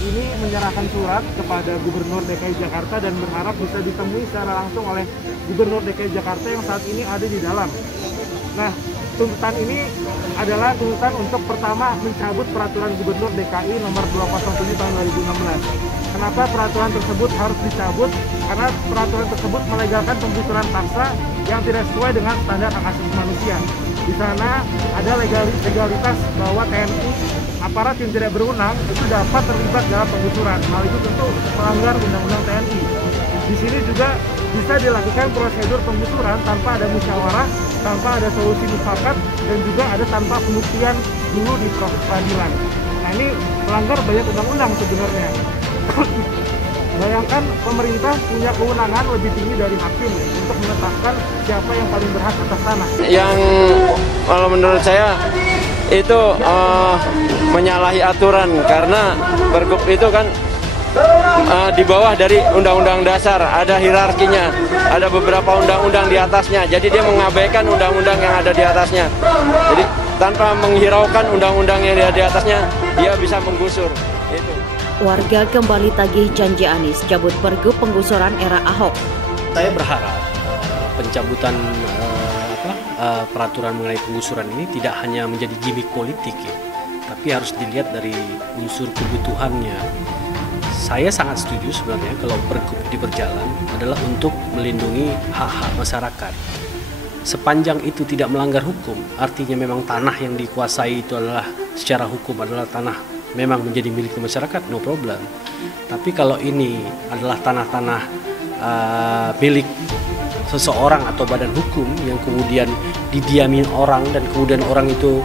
ini menyerahkan surat kepada Gubernur DKI Jakarta dan berharap bisa ditemui secara langsung oleh Gubernur DKI Jakarta yang saat ini ada di dalam. Nah, tuntutan ini adalah tuntutan untuk pertama mencabut peraturan Gubernur DKI nomor 207 tahun 2016. Kenapa peraturan tersebut harus dicabut? Karena peraturan tersebut melegalkan penggusuran paksa yang tidak sesuai dengan standar hak asasi manusia. Di sana ada legalitas bahwa TNI, aparat yang tidak berwenang, itu dapat terlibat dalam penggusuran. Hal itu tentu melanggar Undang-Undang TNI. Di sini juga bisa dilakukan prosedur penggusuran tanpa ada musyawarah, tanpa ada solusi mufakat, dan juga ada tanpa pembuktian dulu di proses peradilan. Nah, ini melanggar banyak undang-undang sebenarnya. Bayangkan pemerintah punya kewenangan lebih tinggi dari hakim untuk menetapkan siapa yang paling berhak atas tanah. Yang kalau menurut saya itu menyalahi aturan, karena Pergub itu kan di bawah dari Undang-Undang Dasar, ada hierarkinya, ada beberapa undang-undang di atasnya. Jadi dia mengabaikan undang-undang yang ada di atasnya. Jadi tanpa menghiraukan undang-undang yang ada di atasnya, dia bisa menggusur. Itu. Warga kembali tagih janji Anies cabut Pergub penggusuran era Ahok. Saya berharap pencabutan peraturan mengenai penggusuran ini tidak hanya menjadi gimmick politik ya, tapi harus dilihat dari unsur kebutuhannya. Saya sangat setuju sebenarnya kalau Pergub diperjalan adalah untuk melindungi hak-hak masyarakat. Sepanjang itu tidak melanggar hukum, artinya memang tanah yang dikuasai itu adalah secara hukum adalah tanah memang menjadi milik masyarakat, no problem. Tapi kalau ini adalah tanah-tanah milik seseorang atau badan hukum yang kemudian didiamin orang dan kemudian orang itu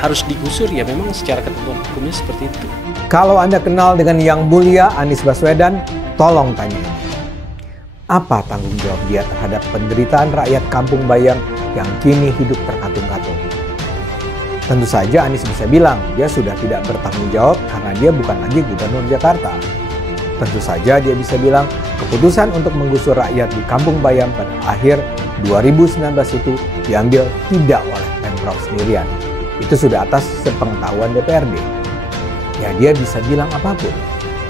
harus digusur, ya memang secara ketentuan hukumnya seperti itu. Kalau Anda kenal dengan Yang Mulia Anies Baswedan, tolong tanya. Apa tanggung jawab dia terhadap penderitaan rakyat Kampung Bayam yang kini hidup terkatung-katung? Tentu saja Anies bisa bilang dia sudah tidak bertanggung jawab karena dia bukan lagi Gubernur Jakarta. Tentu saja dia bisa bilang keputusan untuk menggusur rakyat di Kampung Bayam pada akhir 2019 itu diambil tidak oleh Pemprov sendirian. Itu sudah atas sepengetahuan DPRD. Ya, dia bisa bilang apapun.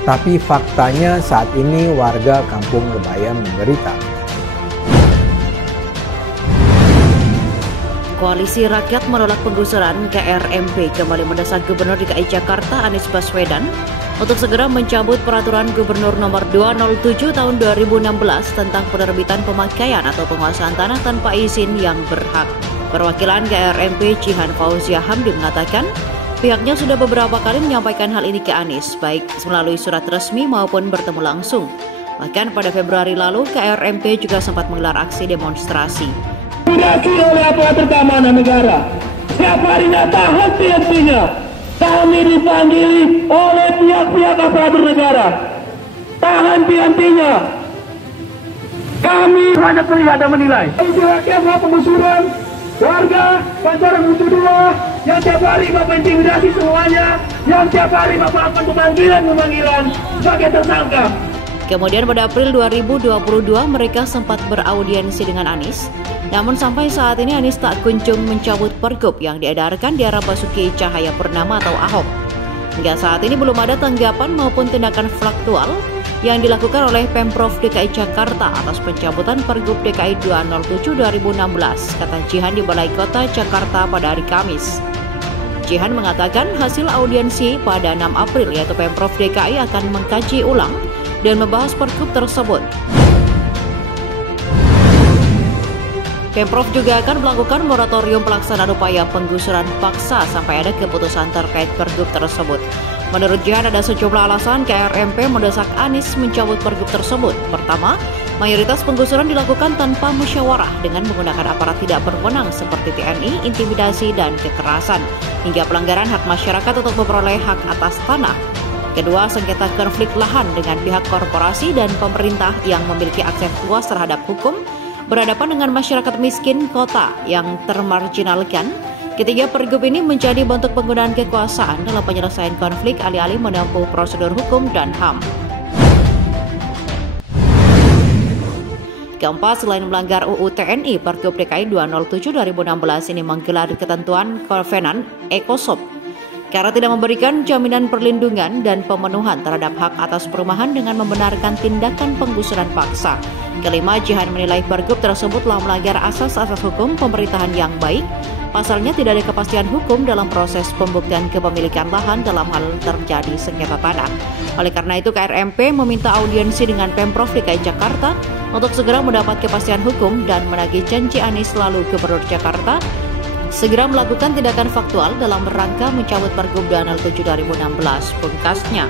Tapi faktanya saat ini warga Kampung Bayam menderita. Koalisi Rakyat Menolak Penggusuran KRMP kembali mendesak Gubernur DKI Jakarta Anies Baswedan untuk segera mencabut Peraturan Gubernur Nomor 207 Tahun 2016 tentang penerbitan pemakaian atau penguasaan tanah tanpa izin yang berhak. Perwakilan KRMP Jihan Fauzia Hamdi mengatakan pihaknya sudah beberapa kali menyampaikan hal ini ke Anies, baik melalui surat resmi maupun bertemu langsung. Bahkan pada Februari lalu KRMP juga sempat menggelar aksi demonstrasi. Diakui oleh aparatur keamanan negara. Setiap harinya tahan henti-hentinya kami dipanggil oleh pihak-pihak aparatur negara. Tahan henti-hentinya kami hanya terlihat dan menilai. Pihak-pihak penggusuran warga Bantaran Mutu 2 yang tiap hari bapak intimidasi semuanya, yang tiap hari bapak akan pemanggilan sebagai tersangka. Kemudian pada April 2022 mereka sempat beraudiensi dengan Anies. Namun sampai saat ini Anies tak kunjung mencabut Pergub yang diedarkan di era Basuki Cahayapurnama atau Ahok. Hingga saat ini belum ada tanggapan maupun tindakan faktual yang dilakukan oleh Pemprov DKI Jakarta atas pencabutan Pergub DKI 207/2016, kata Jihan di Balai Kota Jakarta pada hari Kamis. Jihan mengatakan hasil audiensi pada 6 April yaitu Pemprov DKI akan mengkaji ulang dan membahas Pergub tersebut. Pemprov juga akan melakukan moratorium pelaksanaan upaya penggusuran paksa sampai ada keputusan terkait Pergub tersebut. Menurut Jihan ada sejumlah alasan KRMP mendesak Anies mencabut Pergub tersebut. Pertama, mayoritas penggusuran dilakukan tanpa musyawarah dengan menggunakan aparat tidak berwenang seperti TNI, intimidasi, dan kekerasan, hingga pelanggaran hak masyarakat untuk memperoleh hak atas tanah. Kedua, sengketa konflik lahan dengan pihak korporasi dan pemerintah yang memiliki akses luas terhadap hukum, berhadapan dengan masyarakat miskin kota yang termarginalkan. Ketiga, Pergub ini menjadi bentuk penggunaan kekuasaan dalam penyelesaian konflik alih-alih menempuh prosedur hukum dan HAM. Keempat, selain melanggar UU TNI, Pergub DKI 207/2016 ini menggelar ketentuan Kovenant Ecosop karena tidak memberikan jaminan perlindungan dan pemenuhan terhadap hak atas perumahan dengan membenarkan tindakan penggusuran paksa. Kelima, Jihan menilai Pergub tersebut telah melanggar asas-asas hukum pemerintahan yang baik. Pasalnya tidak ada kepastian hukum dalam proses pembuktian kepemilikan lahan dalam hal terjadi sengketa tanah. Oleh karena itu, KRMP meminta audiensi dengan Pemprov DKI Jakarta untuk segera mendapat kepastian hukum dan menagih janji Anies selalu Gubernur Jakarta segera melakukan tindakan faktual dalam rangka mencabut Pergub 207 2016, pungkasnya.